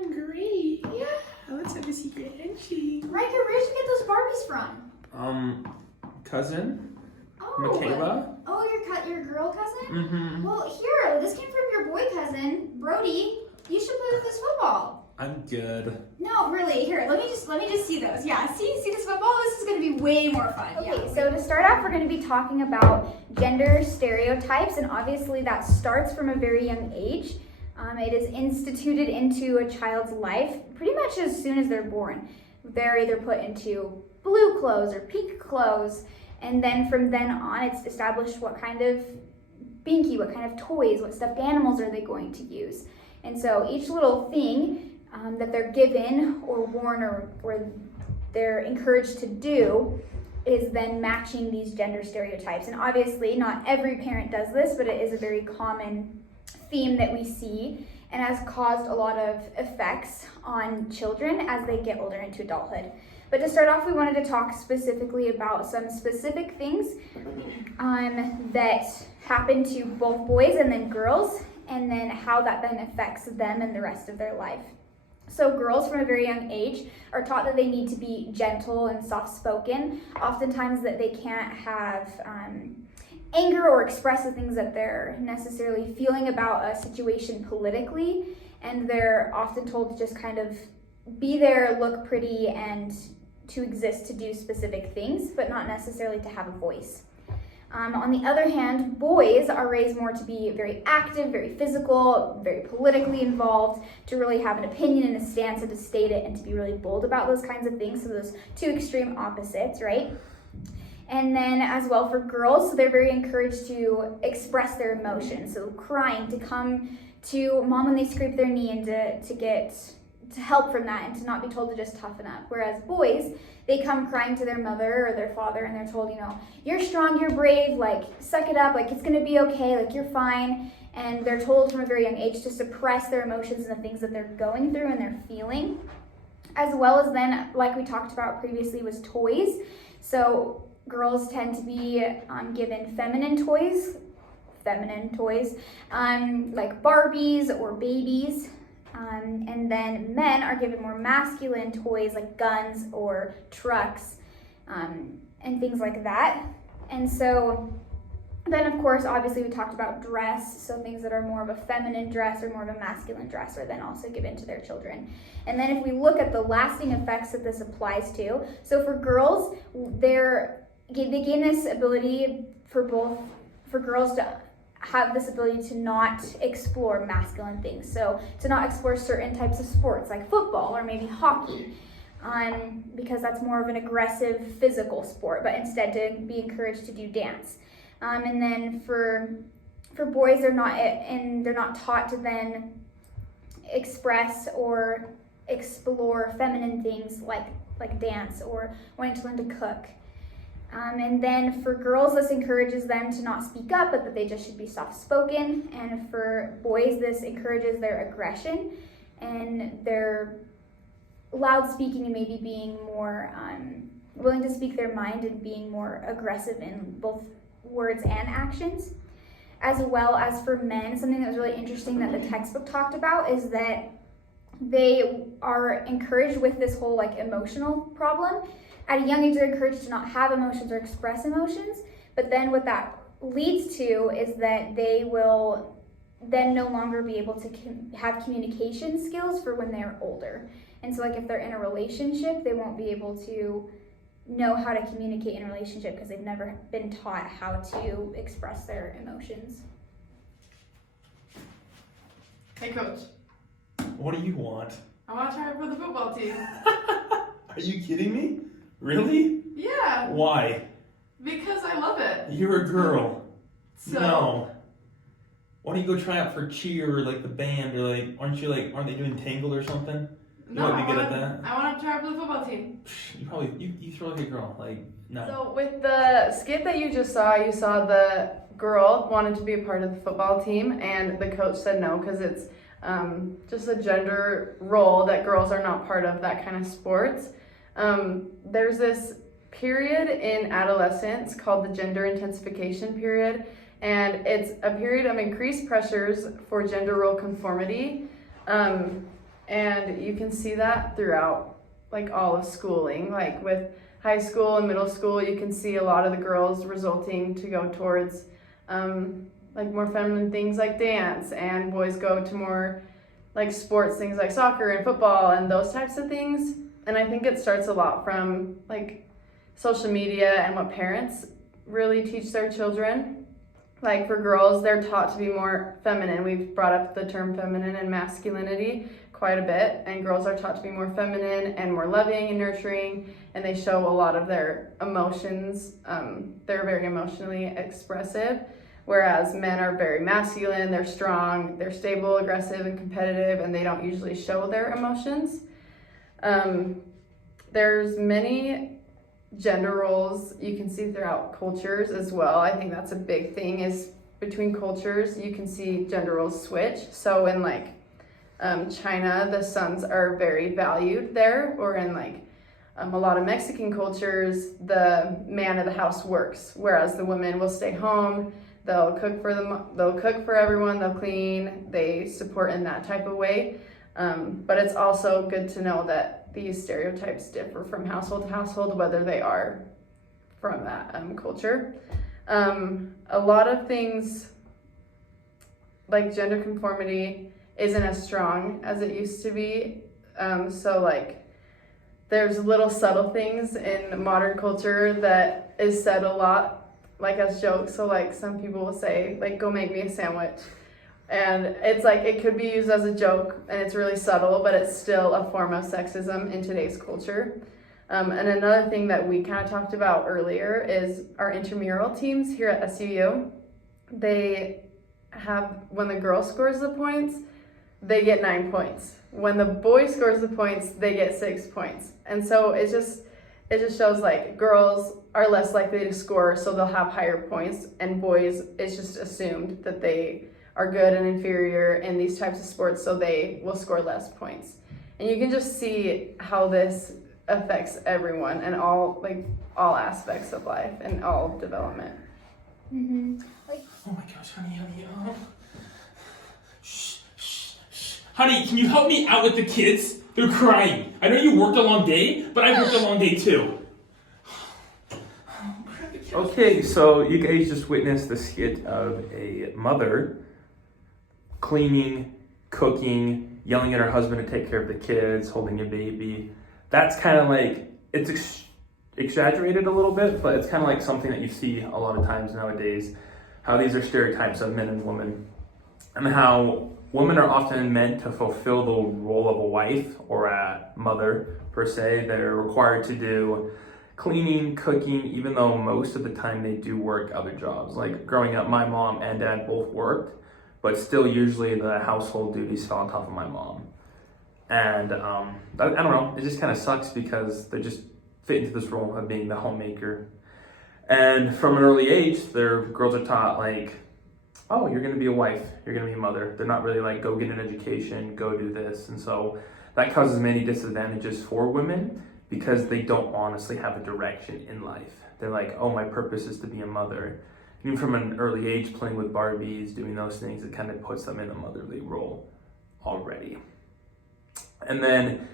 I'm great. Yeah. Let's have a secret handshake. Riker, where'd you get those Barbies from? Cousin? Oh. Michaela? Oh, your girl cousin? Mm-hmm. Well, here, this came from your boy cousin, Brody. You should play with this football. I'm good. No, really. Here, let me just see those. Yeah, see this football? This is going to be way more fun. Okay, so to start off, we're going to be talking about gender stereotypes, and obviously that starts from a very young age. It is instituted into a child's life pretty much as soon as they're born. They're either put into blue clothes or pink clothes, and then from then on, it's established what kind of binky, what kind of toys, what stuffed animals are they going to use. And so each little thing that they're given or worn or they're encouraged to do is then matching these gender stereotypes. And obviously not every parent does this, but it is a very common theme that we see and has caused a lot of effects on children as they get older into adulthood. But to start off, we wanted to talk specifically about some specific things that happen to both boys and then girls, and then how that then affects them and the rest of their life. So girls from a very young age are taught that they need to be gentle and soft-spoken, oftentimes that they can't have anger or express the things that they're necessarily feeling about a situation politically, and they're often told to just kind of be there, look pretty, and to exist to do specific things, but not necessarily to have a voice. On the other hand, boys are raised more to be very active, very physical, very politically involved, to really have an opinion and a stance and to state it and to be really bold about those kinds of things. So those two extreme opposites, right? And then as well for girls, so they're very encouraged to express their emotions. So crying, to come to mom when they scrape their knee and to get to help from that and to not be told to just toughen up. Whereas boys, they come crying to their mother or their father and they're told, you're strong, you're brave, like suck it up, like it's gonna be okay, like you're fine. And they're told from a very young age to suppress their emotions and the things that they're going through and they're feeling. As well as then, like we talked about previously, was toys. So girls tend to be given feminine toys, like Barbies or babies. And then men are given more masculine toys like guns or trucks and things like that. And so then, of course, obviously we talked about dress, so things that are more of a feminine dress or more of a masculine dress are then also given to their children. And then if we look at the lasting effects that this applies to, so for girls, they gain this ability for girls to have this ability to not explore masculine things. So to not explore certain types of sports like football or maybe hockey, because that's more of an aggressive physical sport, but instead to be encouraged to do dance. And then for boys, they're not taught to then express or explore feminine things like dance or wanting to learn to cook. And then for girls, this encourages them to not speak up, but that they just should be soft-spoken. And for boys, this encourages their aggression and their loud speaking and maybe being more willing to speak their mind and being more aggressive in both words and actions. As well as for men, something that was really interesting that the textbook talked about is that they are encouraged with this whole emotional problem. At a young age, they're encouraged to not have emotions or express emotions, but then what that leads to is that they will then no longer be able to have communication skills for when they're older. And so if they're in a relationship, they won't be able to know how to communicate in a relationship because they've never been taught how to express their emotions. Hey, Coach. What do you want? I want to try for the football team. Are you kidding me? Really? Yeah. Why? Because I love it. You're a girl. So, No. Why don't you go try out for cheer or the band or aren't they doing Tangled or something? You No, might be good at that. I want to try for the football team. You throw like a girl. No. So with the skit that you saw the girl wanted to be a part of the football team and the coach said no because it's just a gender role that girls are not part of that kind of sports. There's this period in adolescence called the gender intensification period, and it's a period of increased pressures for gender role conformity. And you can see that throughout like all of schooling. Like with high school and middle school, you can see a lot of the girls resulting to go towards like more feminine things like dance, and boys go to more like sports things like soccer and football and those types of things. And I think it starts a lot from like social media and what parents really teach their children. Like for girls, they're taught to be more feminine. We've brought up the term feminine and masculinity quite a bit, and girls are taught to be more feminine and more loving and nurturing, and they show a lot of their emotions. They're very emotionally expressive, whereas men are very masculine, they're strong, they're stable, aggressive, and competitive, and they don't usually show their emotions. There's many gender roles you can see throughout cultures as well. I think that's a big thing, is between cultures you can see gender roles switch. So in like China, the sons are very valued there, or in like a lot of Mexican cultures, the man of the house works, whereas the women will stay home. They'll cook for them. They'll cook for everyone. They'll clean. They support in that type of way. But it's also good to know that these stereotypes differ from household to household, whether they are from that culture. A lot of things like gender conformity isn't as strong as it used to be. So like there's little subtle things in modern culture that is said a lot, like as jokes. So like some people will say like, go make me a sandwich. And it's like, it could be used as a joke and it's really subtle, but it's still a form of sexism in today's culture. And another thing that we kind of talked about earlier is our intramural teams here at SUU. They have, when the girl scores the points, they get 9 points. When the boy scores the points, they get 6 points. And so it just shows like girls are less likely to score, so they'll have higher points, and boys, it's just assumed that they are good and inferior in these types of sports, so they will score less points. And you can just see how this affects everyone and all aspects of life and all development. Mm-hmm. Oh my gosh, honey. Shh. Honey, can you help me out with the kids? They're crying. I know you worked a long day, but I worked a long day too. Okay, so you guys just witnessed the skit of a mother cleaning, cooking, yelling at her husband to take care of the kids, holding a baby. That's kind of like, it's exaggerated a little bit, but it's kind of like something that you see a lot of times nowadays, how these are stereotypes of men and women, and how women are often meant to fulfill the role of a wife or a mother, per se. They're required to do cleaning, cooking, even though most of the time they do work other jobs. Like growing up, my mom and dad both worked, but still usually the household duties fell on top of my mom. And I don't know, it just kind of sucks because they just fit into this role of being the homemaker. And from an early age, their girls are taught like, oh, you're gonna be a wife, you're gonna be a mother. They're not really like, go get an education, go do this. And so that causes many disadvantages for women because they don't honestly have a direction in life. They're like, oh, my purpose is to be a mother. Even from an early age, playing with Barbies, doing those things, it kind of puts them in a motherly role already. And then,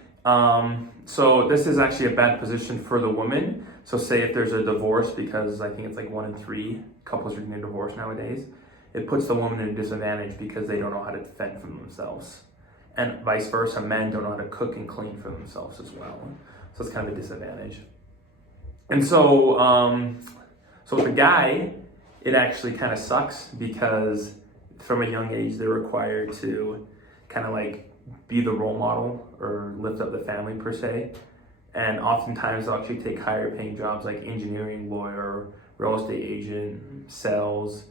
so this is actually a bad position for the woman. So say if there's a divorce, because I think it's like 1 in 3 couples are getting a divorce nowadays, it puts the woman in a disadvantage because they don't know how to fend for themselves. And vice versa, men don't know how to cook and clean for themselves as well. So it's kind of a disadvantage. And so, so with a guy, it actually kind of sucks because from a young age, they're required to kind of like be the role model or lift up the family per se. And oftentimes they'll actually take higher paying jobs like engineering, lawyer, real estate agent, sales,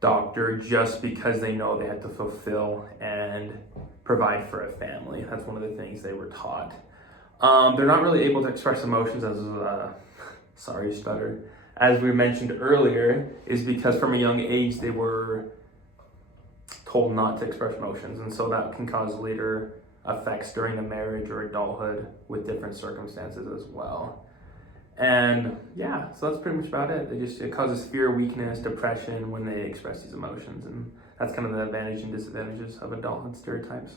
doctor, just because they know they have to fulfill and provide for a family. That's one of the things they were taught. They're not really able to express emotions as we mentioned earlier, is because from a young age they were told not to express emotions, and so that can cause later effects during the marriage or adulthood with different circumstances as well. And yeah, so that's pretty much about it. It causes fear, weakness, depression when they express these emotions, and that's kind of the advantage and disadvantages of adulthood stereotypes.